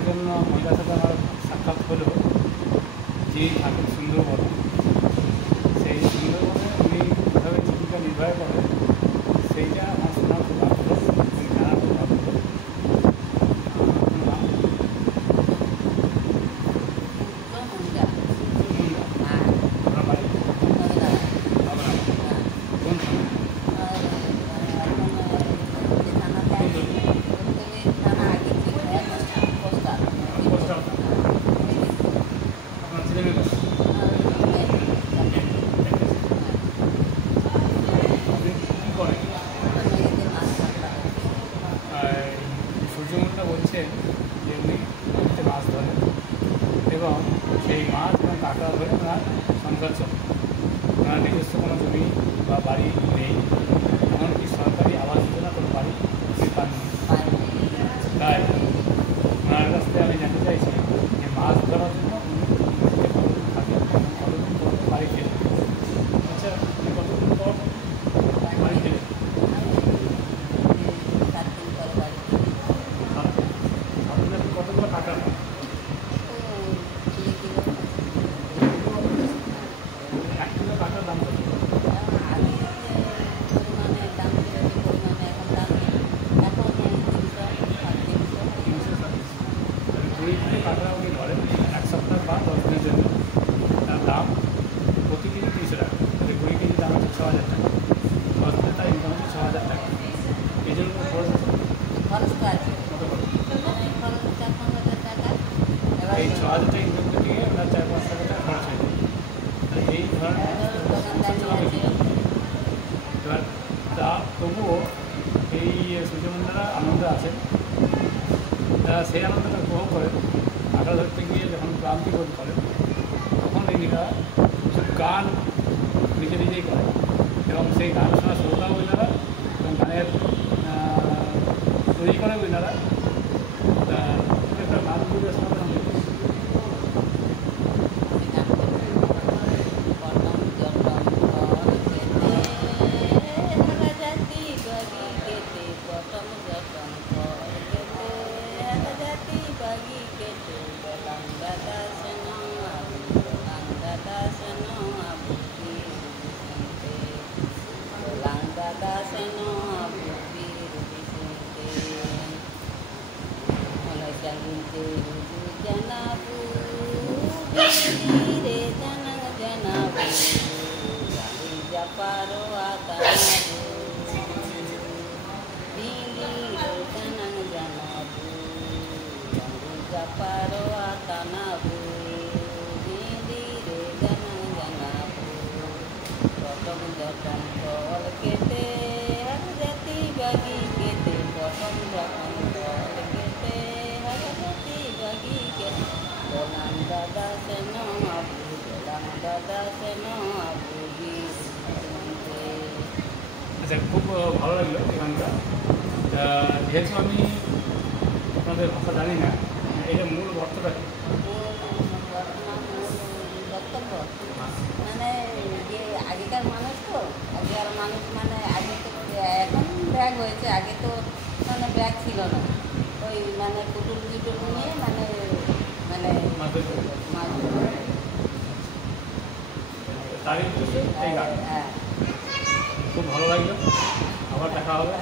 একজন মহিলার সাথে আমার সাক্ষাৎ হলো, যিনি থাকেন সুন্দরবনে। সেই সুন্দরবনে উনি কীভাবে জীবিকা নির্বাহ করে সেইটা আমার শোনা খুব আগ্রহ, জানা খুব আগ্রহ। সূর্যমুখীরা বলছেন যে উনি নদীতে মাছ ধরেন এবং সেই মাছ এবং কাঁকড়া ধরে ওনার সংসার চলে। ওনার নিজস্ব কোনো জমি বা বাড়ি নেই, এমনকি সরকারি আবাস যোজনা কোনো বাড়ি উনি পাননি। তাই ওনার কাছ থেকে আমি জানতে চাইছি যে মাছ ধরার জন্য উনি কতদিন থাকেন এবং কতদিন পর বাড়ি ফেরেন। আচ্ছা, উনি কতদিন পর বাড়ি ফেরেন? কতগুলো কাঁকড়া পান? 1 কিলো কাঁকড়ার দাম কত? 20 কিলো কাঁকড়া উনি ধরেন 1 সপ্তাহ বা 10 দিনের জন্য। তার দাম প্রতি কেজি 300 টাকা। তাহলে 20 কেজি দাম হচ্ছে 6000 টাকা। 10 দিনে তার ইনকাম হচ্ছে 6000 টাকা। এই জন্য খরচ আছে কত খরচ? এই 6000 টাকা ইনকাম থেকে ওনার 4-5 টাকা খরচ হয়ে যায়। এই ধরনের এবার তা তবুও এই সূর্যমুখীরা আনন্দ আছেন, তারা সেই আনন্দটা উপভোগ করেন। কাঁকড়া ধরতে গিয়ে যখন ক্লান্তি বোধ করেন তখন এরা কিছু গান নিজে নিজেই করেন এবং সেই গান শোনা শ্রোতাও ওনারা এবং গানের তৈরি করে ওনারা। একটা গান দিয়ে শোনাবেন? আচ্ছা, খুব ভালো লাগলো এই গানটা। যেহেতু আমি আপনাদের ভাষা জানি না, এটা মূল অর্থটা কি? মানে যে আগেকার মানুষ মানে আগে তো এখন ব্যাগ হয়েছে, আগে তো মানে ব্যাগ ছিল না। ওই মানে পুটুল নিয়ে মানে মাছ তারই এই গান। হ্যাঁ, খুব ভালো লাগলো, আবার দেখা হবে।